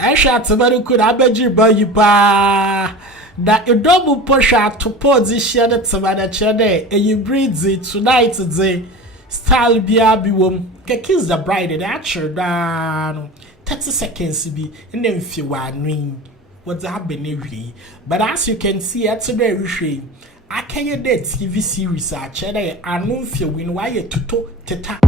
Esha tebadu could abeji bayipa. That a double push out to position the tebada chede. And you breathe it tonight today. Style biabiwom. Kiss the bride and actual down. 30 seconds be. And then if you are knowing what's happening. But as you can see, that's a very shame. I can't dead TV series. I know if you win why you to teta.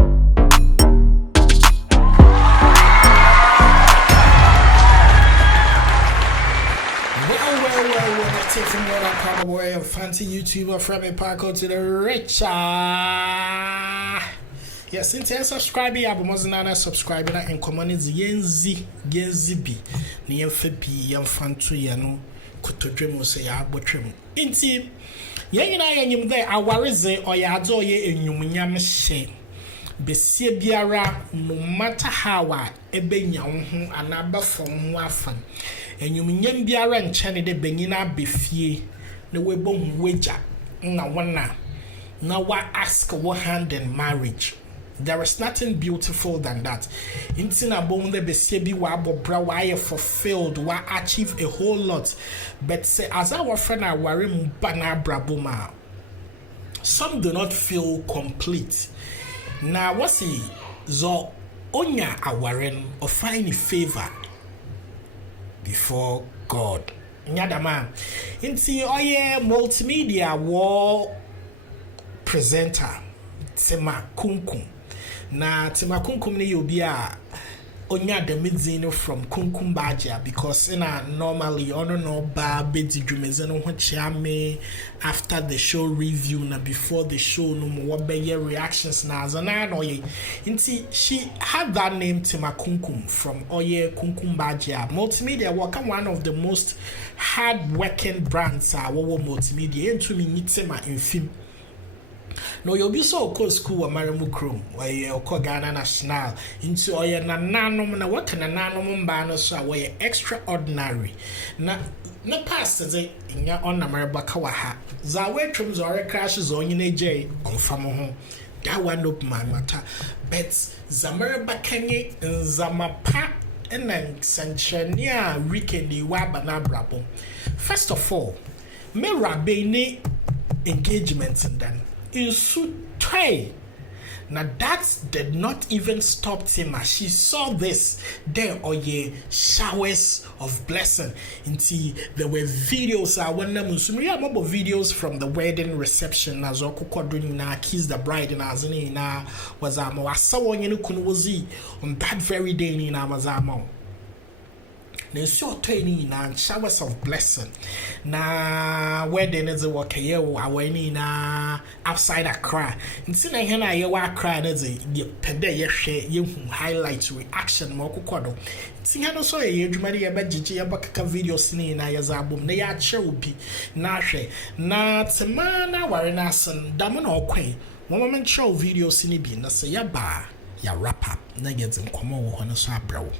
Take from what I call boy a fancy YouTuber from a parko to the richer. Yes, since you're subscribing, I'm not subscribing and common is Yenzi B. Near Fabi, young fan to Yano, Kotodremo say, I butchim. Inti, Yang and I am there, I worry or Yado ye in Yumiam shame. Besia biara, no matter how I ebe nyawo and aba from wafan. And you mean biara and China de benina befie the webon wager na wana. Now why ask what hand in marriage? There is nothing beautiful than that. Intina bone the besebi wabo bra why fulfilled, why achieve a whole lot. But say as our friend I worry mbana brabuma. Some do not feel complete. Now what's he? Zo onya awaren or find favor before God. Nyadama. Inti oye multimedia war presenter Tima KumKum. Na Tima KumKum ne yobia onya the midzino from KumKum's because normally no ba bedi dwumezeno ho chiame after the show review na before the show no mo be reactions na azana no ye nti she had that name Tima KumKum from KumKum's multimedia work one of the most hard working brands multimedia into me Tima in film. No, you'll be so close school or Maramukrum, where you're Ghana National into or na nanum na what can a nanum banner so where extraordinary. Na no past in your honor Marabakawaha. Zawe trums or crashes on in AJ, confirm home. That one up my matter. But Zamarabakanye and Zamapa and then Sanchania weekend wabana brabo. First of all, Merabene engagements and then. In Sutay. Now that did not even stop Tima. She saw this there showers of blessing. Until there were videos mobile videos from the wedding reception as doing na kiss the bride and as na was on that very day in Amazamo. Na so training na showers of blessing na wedding is work here awani na outside Accra nti na here na ye wa Accra na ze ye pede ye hwe ye hu highlight reaction ma okokodo nti ha no so ye adwuma ye ba gigi ye ba kaka videos ni na ye za album na ya kire obi na hwe na tema na ware na asen dam na okwen mo moment show videos ni bi na se ya ba ya wrap up na ye dzen komo wo ho no so abrawo.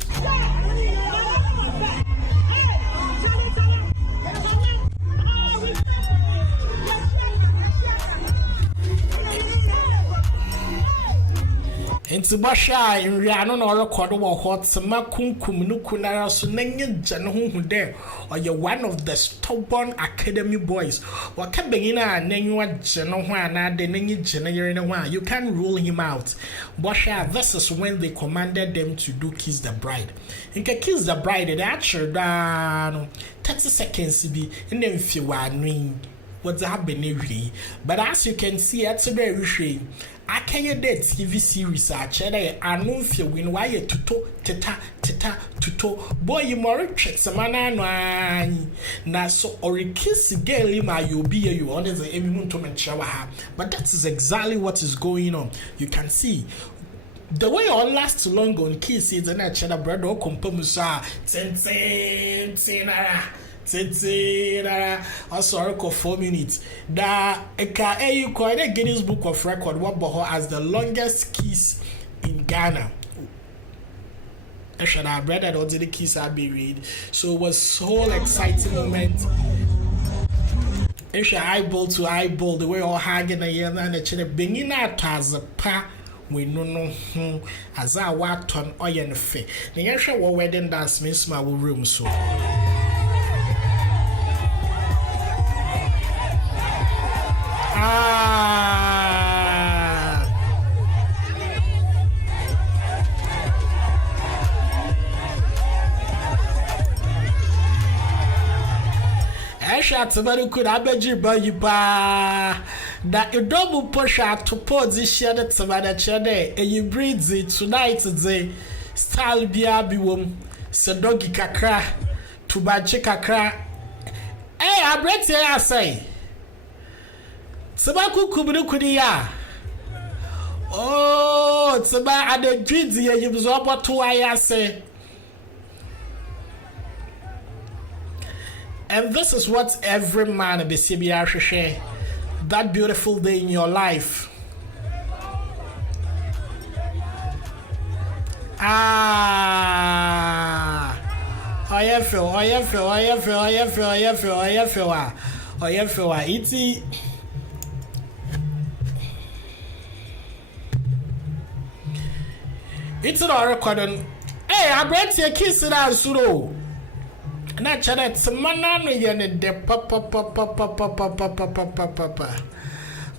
Into Basha in Riano or record or hot Tima KumKum Nukunara so Nanyan Janohu there or you're one of the stubborn academy boys. Or Cabina Nanua Janohana, the Nanny Generation. You can't rule him out. Basha, this is when they commanded them to do Kiss the Bride. You can kiss the bride at actual down 30 seconds be and then if you are knowing what's happening really. But as you can see, that's a very shame. I can't dead TV series. I know if you win why you teta boy you more check some man na so or kiss girl ma you be you on the every to mention. But that is exactly what is going on. You can see the way all last long on kiss is and I check brother or KumKum's also 4 minutes. Da you call the Guinness Book of Record what boho as the longest kiss in Ghana. I should have read that the kiss I be read. So it was whole exciting moment. Eyeball to eyeball, the way all hanging a year and the children bringing out as a pa we no as I walked on oyen fe. The yesha wo wedding dance means my room so. Somebody could have been by you that you double push out to position it to manage and you breathe it tonight today. Style be wom, so doggy kakra to bachi kakra. Hey, I break here, I say. Sabaku kubukudia. Oh, it's about the dreams here. You was about to I say. And this is what every man be share that beautiful day in your life. It's not recording. Hey, I brought your kiss in our suro. Na chana tsamana no yene de papa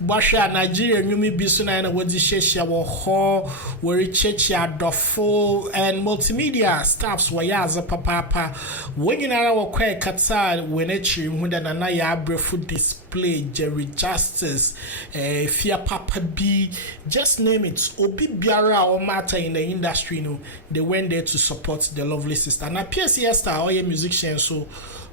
Basha Nigeria nyumi bisu na wodi sheshia wo ho wori chechi adofo and multimedia staffs wa yaza papa wenyinara wo kwa kata wenechi hunda na ya abrefu display Jerry Justice Fia Papa B, just name it. Obi biara or matter in the industry, they went there to support the lovely sister. Na PSC star or your musician so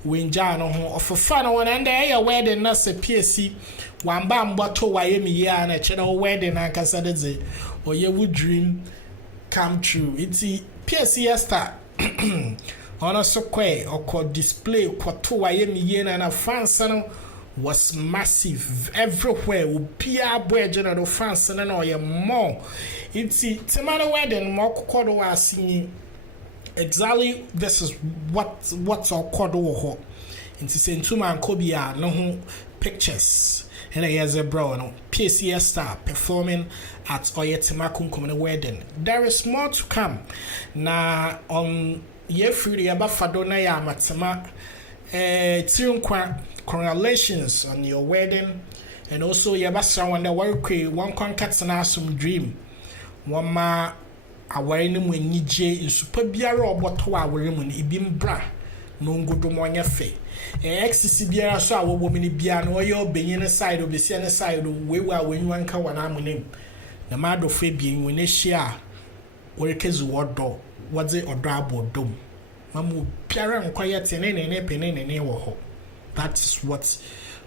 we enjoy no of a fun one and they are wedding na se PSC one bam bato wayemi ya and a channel wedding and casadeze or you would dream come true. It's PSC star on a square or called display kwato wayemi yen and a fan son was massive everywhere. Upia boy general France and no more. It's Timana wedding more kodo was singing exactly. This is what's our kodo. It's Sentuma and Kobia no pictures. And here's a bro no PCS star performing at Tima KumKum wedding. There is more to come. Na on ye free abafadona ya matema congratulations on your wedding, and also you have someone that work one contact na some dream. One ma aware ni mu nyije nsupa biara oboto aware mu ni ibimbra no ngodo mo nya fe. XCC biara so awobo mi ni bia no ye obenye side obesi ne side wewa wenwan ka wana amunim. Na ma do fe bi we ne hia worikezu wodo wadze odo abodom. Mamu biara nkwaya tenene penene wo ho. That is what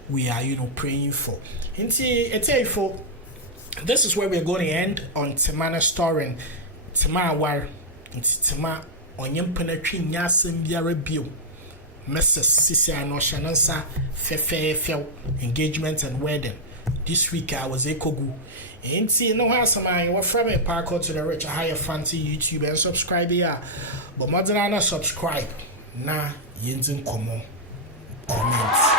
we are, praying for. This is where we're going to end on Timana story. Tima war, Tima onyem penetri nyasem biara bio. Mrs. Sisi Anoshanansa fe engagement and wedding. This week I was ekogu. No has some I were from a park to the rich higher fancy YouTube and subscribe here. But more than subscribe. Na yinzin komo. Comments.